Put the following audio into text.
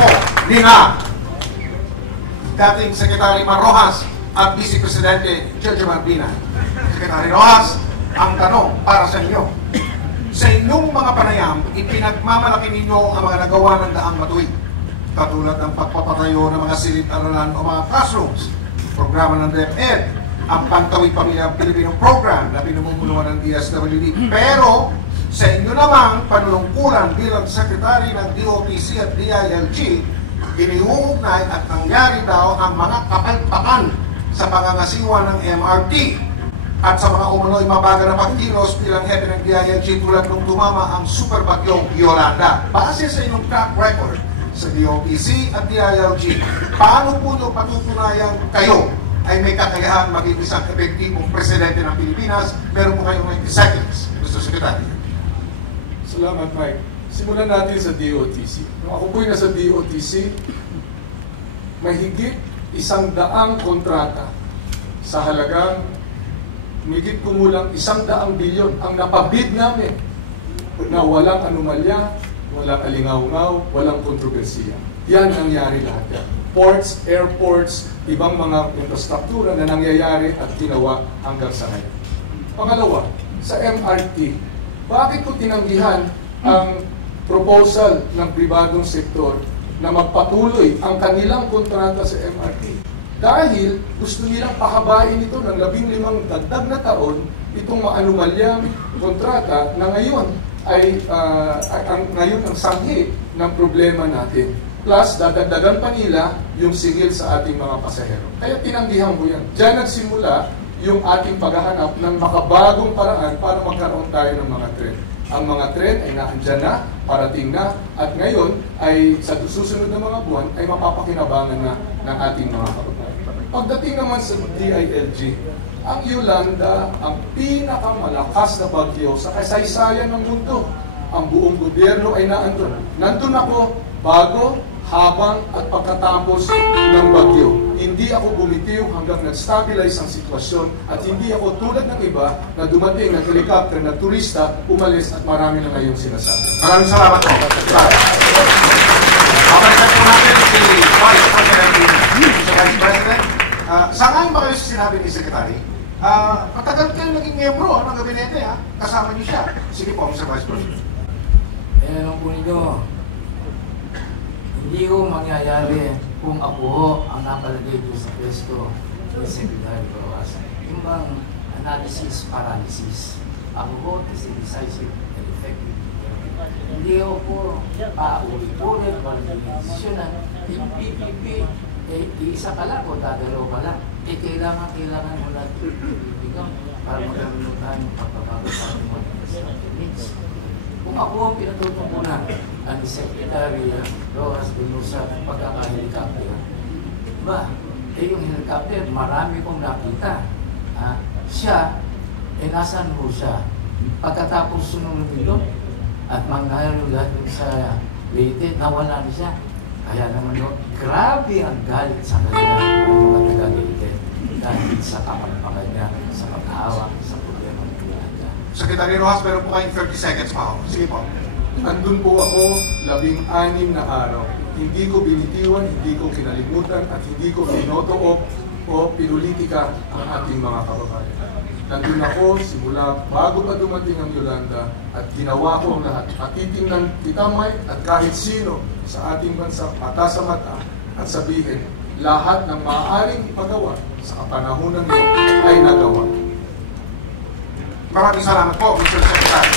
po nina dating Secretary Mar Rojas at Vice Presidente Jojo Marbina. Secretary Rojas, ang tanong para sa inyo. Sa inyong mga panayam, ipinagmamalaki ninyo ang mga nagawa ng daang matuwid, katulad ng pagpapatayo ng mga silid-aralan o mga classrooms, programa ng DepEd, ang Pantawid Pamilya Pilipino Program na pinamumunuan ng DSWD. Pero sa inyo namang panunungkulan bilang Secretary ng DOTC at DILG, iniuugnay at nangyari daw ang mga kapalpakan sa pangangasiwa ng MRT at sa mga umano'y mabagal na pagkilos bilang hepe ng DILG tulad nung tumama ang super bagyong Yolanda. Base sa inyong track record sa DOTC at DILG, paano po nyo patutunayan kayo ay may kakayahan maging isang epektibong presidente ng Pilipinas? Meron po kayong 90 seconds, Mr. Secretary. Salamat, Mike. Simulan natin sa DOTC. Nung ako po'y nasa DOTC, mahigit 100 kontrata sa halagang mahigit kumulang 100 bilyon ang napabid namin na walang anomalya, walang alingaw-ngaw, walang kontrobersiya. Yan nangyari lahat yan. Ports, airports, ibang mga infrastruktura na nangyayari at ginawa hanggang sa ngayon. Pangalawa, sa MRT, bakit ko tinanggihan ang proposal ng pribadong sektor na magpatuloy ang kanilang kontrata sa MRT? Dahil gusto nilang pahabain ito ng 15 dagdag na taon itong maanumalyang kontrata na ngayon ay ngayon ang sanhi ng problema natin. Plus, dadagdagan pa nila yung singil sa ating mga pasahero. Kaya tinanggihan ko yan. Diyan nagsimula yung ating paghahanap ng makabagong paraan para magkaroon tayo ng mga tren. Ang mga tren ay naandyan na, parating na, at ngayon ay sa susunod na mga buwan ay mapapakinabangan na ng ating mga kababayan. Pagdating naman sa DILG, ang Yolanda ang pinakamalakas na bagyo sa kasaysayan ng mundo. Ang buong gobyerno ay naandun. Nandun ako bago, habang at pagkatapos ng bagyo. Hindi ako bumitiw hanggang nag-stabilize ang sitwasyon at hindi ako tulad ng iba na dumating ng helicopter na turista, umalis at marami na ngayong sinasabi. Maraming salamat po. Babalikan po natin si Vice President. Sangayon ba kayo sa sinabi ni Secretary? Matagal kayo naging miyembro ng gabinete, kasama niyo siya. Sige po, Mr. Vice President. Alam po ninyo, hindi ko mangyayari kung ako ang nakalagay doon sa pwesto ni Secretary Rojas. Yung bang analysis, paralysis. Ako po is decisive and effective. Hindi ako po paulit-ulit, walang desisyonan. Yung PPP, isa ka lang o dadalaw ka lang. Kailangan mo lang ibigam para magkaroon tayo ng pagpapago sa ating mga needs. Kung ako ang pinatutupunan ang Secretary Rojas dun sa pagkaka-helicopter, ba, yung helicopter, marami kong nakita. Siya, nasan mo siya? Pagkatapos sunod nito, at mangyayari lahat sa Leyte, nawala na siya. Kaya naman no, grabe ang galit sa kanila ng mga taga-Leyte dahil sa kapagpagan niya, sa pag-aawak, sa problema ng Yolanda. Secretary Rojas, meron po kayong 30 seconds pa ako. Sige po. Andun po ako 16 na araw. Hindi ko binitiwan, hindi ko kinalimutan, at hindi ko pinotoop o pinulitika ang ating mga kababayan. Nandun ako simula bago pa dumating ang Yolanda at ginawa ko ang lahat. At titingnan kita, Mike, at kahit sino sa ating bansa, mata sa mata, at sabihin, lahat ng maaaring ipagawa sa kapanahunan nito ay nagawa. Maraming salamat po, Mr. Secretary.